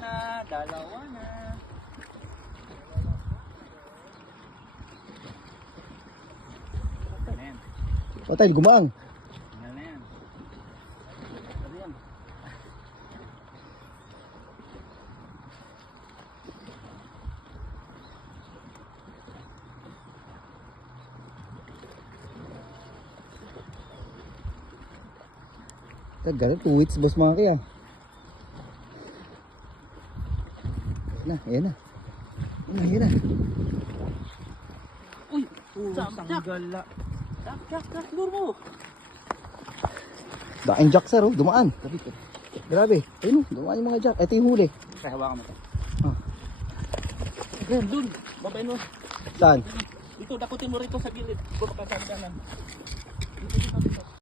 na, dalawa na. Ayan. Patay, gumaang. Tingnan na yan. Ano yan? Tagal, 2 weeks boss mga kaya. Ayan na. Ayan na. Uy! Sanggala. Jak, lure mo. Daking jack sir, oh. Dumaan. Grabe. Ayun, dumaan yung mga jack. Ito yung huli. Kaya hawakan mo ito. Ah. Ayan, dun. Babay mo. Saan? Dito, dakutin mo rito sa gilid. Baka kasangganan.